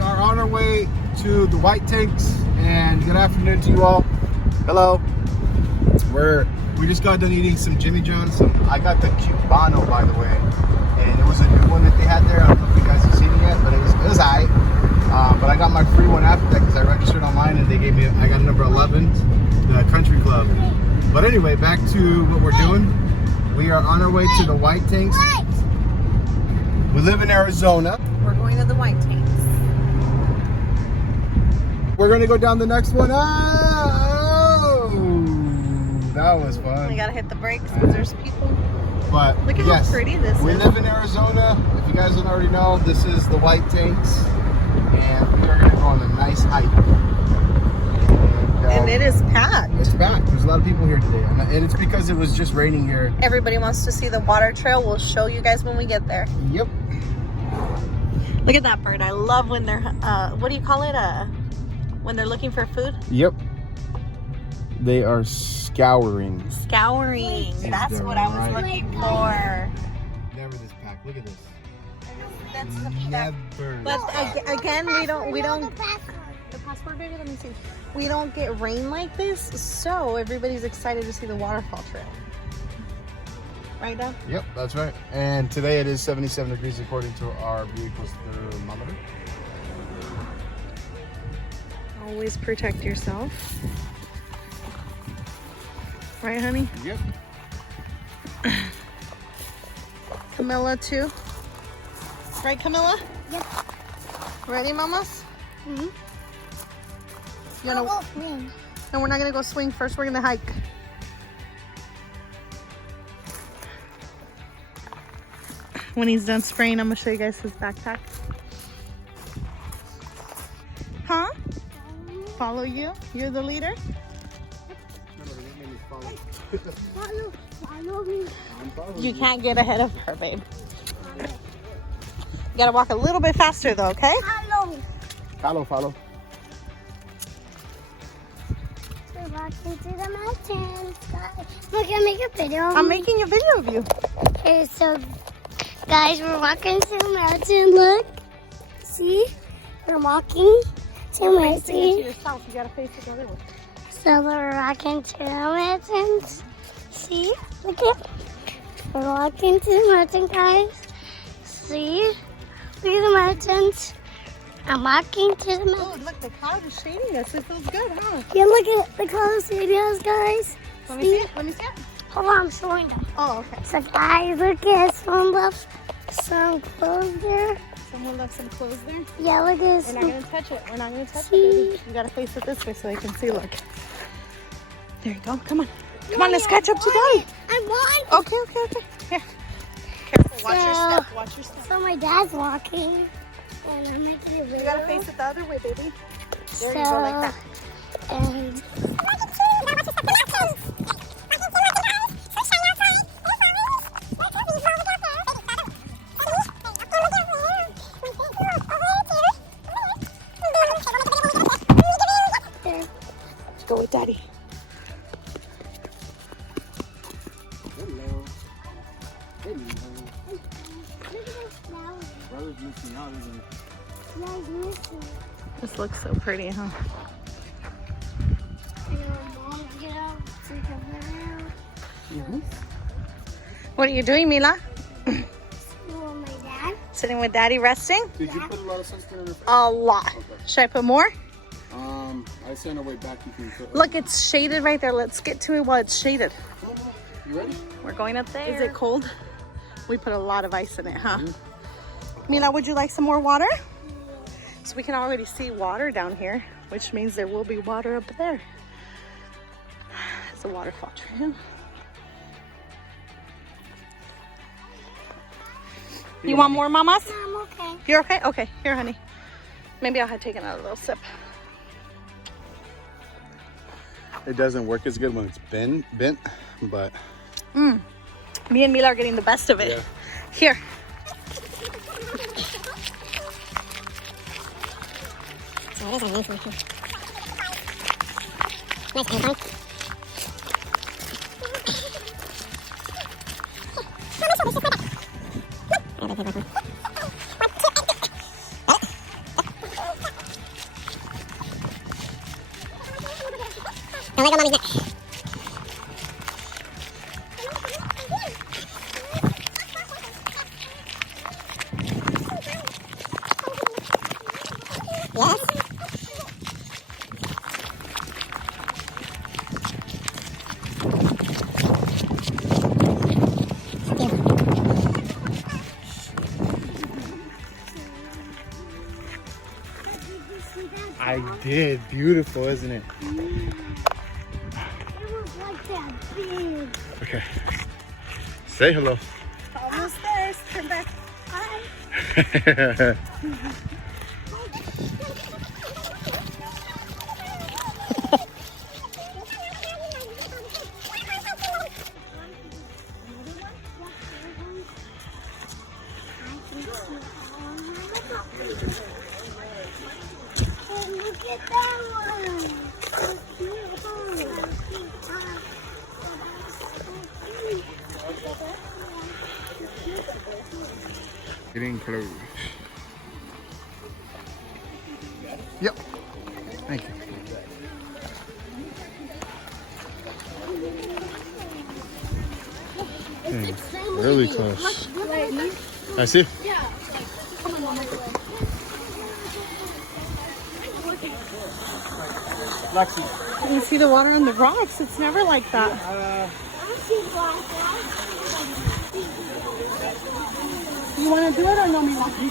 are on our way to the White Tanks, and good afternoon to you all. Hello. We just got done eating some Jimmy John's. I got the Cubano, by the way, and it was a new one that they had there. I don't know if you guys have seen it yet, but it was alright. But I got my free one after that because I registered online and they gave me. I got number 11, the Country Club. But anyway, back to what we're doing. We are on our way to the White Tanks. We live in Arizona. We're going to the White Tanks. We're gonna go down the next one. That was fun. We gotta hit the brakes because there's people. But look at yes, how pretty this is. We live in Arizona. If you guys don't already know, this is the White Tanks, and we are gonna go on a nice hike. And it is packed. It's packed. There's a lot of people here today, and it's because it was just raining here. Everybody wants to see the water trail. We'll show you guys when we get there. Yep. Look at that bird. I love when they're what do you call it? When they're looking for food. Yep. They are scouring. Scouring. That's what I was looking for. Never this packed. Look at this. That's the Never. But again, we don't. The passport, baby. Let me see. We don't get rain like this, so everybody's excited to see the waterfall trail. Right, Dad? Yep, that's right. And today it is 77 degrees according to our vehicle's thermometer. Always protect yourself. Right, honey? Yep. Camilla, too. Right, Camilla? Yep. Ready, mamas? Mm-hmm. No, we're not gonna go swing first. We're gonna hike. When he's done spraying, I'm gonna show you guys his backpack. Huh? Follow you? You're the leader? Follow me. You can't get ahead of her, babe. You gotta walk a little bit faster though, okay? Follow. We're walking to the mountains. Look, I make a video. I'm making a video of you. Okay, so guys, we're walking to the mountain. Look, see, we're walking to the mountain. Facing it to yourself. You gotta face it the other way. So we're walking to the mountains. See, look at, we're walking to the mountain, guys. See, look at the mountains. I'm walking to the mountain. Oh, look, the cloud is shading us. It feels good, huh? Yeah, look at the cloud studios, guys. Let me see it. Let me see it. Hold on, I'm showing them. Oh, okay. So guys, look at someone left some clothes there. Someone left some clothes there. Yeah, look at We're this. not gonna touch it. We're not gonna touch See? it, baby. You gotta face it this way so they can see. Look. There you go. Come on. Come on, let's catch up to Daddy. I want. Okay. Here. Careful. Watch your step. Watch your step. So my dad's walking, and I'm making a video. You gotta face it the other way, baby. There So, you go, like that. And there. Let's go with Daddy. Hello. Brother's missing out, isn't he? Yeah, he's missing. This looks so pretty, huh? Mom, get out to the video. What are you doing, Mila? Oh, my dad. Sitting with Daddy resting? Did you put a lot of sunscreen on your face? A lot. Okay. Should I put more? I sent our way back. You can put. Look, it's shaded right there. Let's get to it while it's shaded. You ready? We're going up there. Is it cold? We put a lot of ice in it, huh? Mila, would you like some more water? So we can already see water down here, which means there will be water up there. It's a waterfall trail. You want more, mamas? I'm okay. You're okay? Okay, here, honey. Maybe I had taken a little sip. It doesn't work as good when it's bent, but. Me and Mila are getting the best of it. Yeah. Here. Don't let go, mommy's neck. Yes. I did. Beautiful, isn't it? It was like that big. Okay. Say hello. Almost there. Turn back. Hi. Look at that one. It's beautiful. Getting close. Yep. Thank you. Okay, really close. I see. Lexi. You can see the water on the rocks. It's never like that. You want to do it or no, Milwaukee?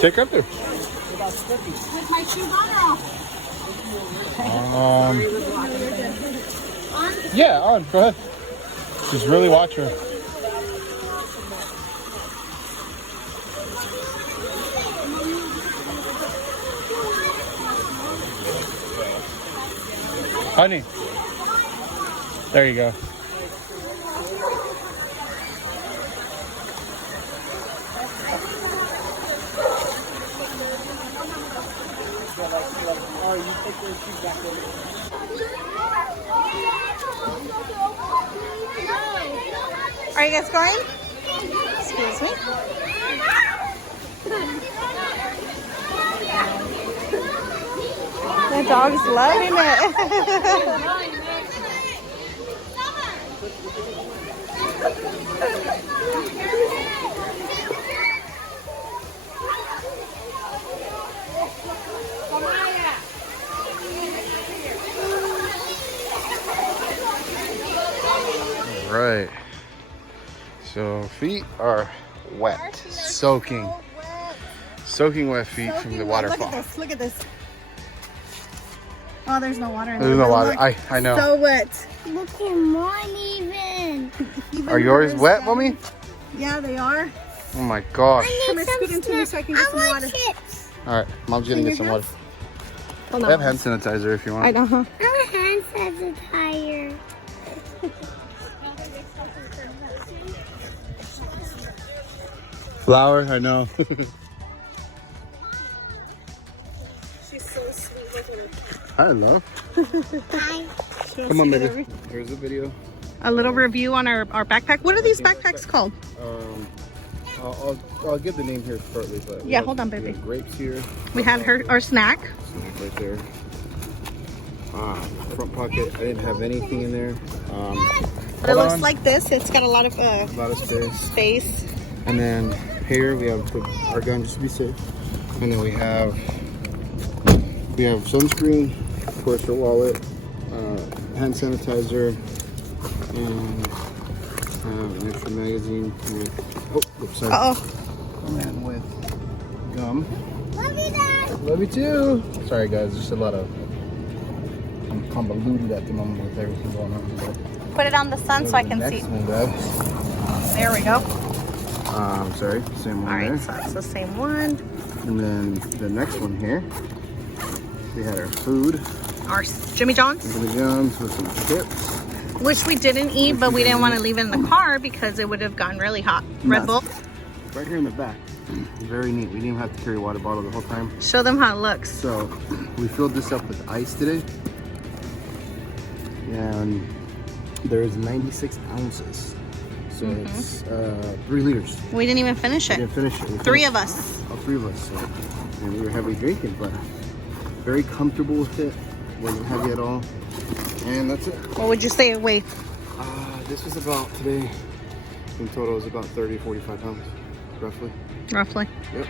Take her up there. With my shoes on or off? Yeah, on. Go ahead. Just really watch her. Honey. There you go. Are you guys going? Excuse me. The dog's loving it. Right. So feet are wet, soaking wet feet from the waterfall. Look at this. Look at this. Oh, there's no water in there. There's no but water. look, I know. So wet. Look at mine even. Are yours wet, mommy? Yeah, they are. Oh my gosh. Come and scoot into me so I can get some water. Chips. All right, mom's gonna get some water. Hold I have on. hand sanitizer if you want. I know, huh? I'm a hand sanitizer. Flower, I know. She's so sweet with her. Hi, love. Hi. Come on, baby. Here's the video. A little review on our backpack. What are these backpacks called? I'll give the name here shortly, but Yeah, hold on, baby. we have grapes here. We had our snack. Snack right there. Front pocket. I didn't have anything in there. But it looks like this. It's got a lot of a lot of space. space. And then here we have our gun just to be safe. And then we have sunscreen, of course, our wallet, hand sanitizer, and an extra magazine with sorry. And with gum. Love you, Dad. Love you too. Sorry guys, there's a lot of I'm convoluted at the moment with everything going on. But Put it on the sun so I can see. next one, guys. There we go. Sorry, same one All right, there. so that's the same one. And then the next one here, we had our food, Our Jimmy John's, Jimmy John's with some chips. which we didn't eat, but we didn't want to leave it in the car because it would have gotten really hot. Red Bull. Right here in the back. Very neat. We didn't even have to carry a water bottle the whole time. Show them how it looks. So we filled this up with ice today. And there's 96 ounces. So it's 3 liters. We didn't even finish We it. didn't finish it. We Three finished of us. All 3 of us. So, and we were heavy drinking, but very comfortable with it. Wasn't heavy at all. And that's it. What would you say it weighed? This was about, today, in total, it was about 30, 45 pounds, roughly. Roughly. Yep.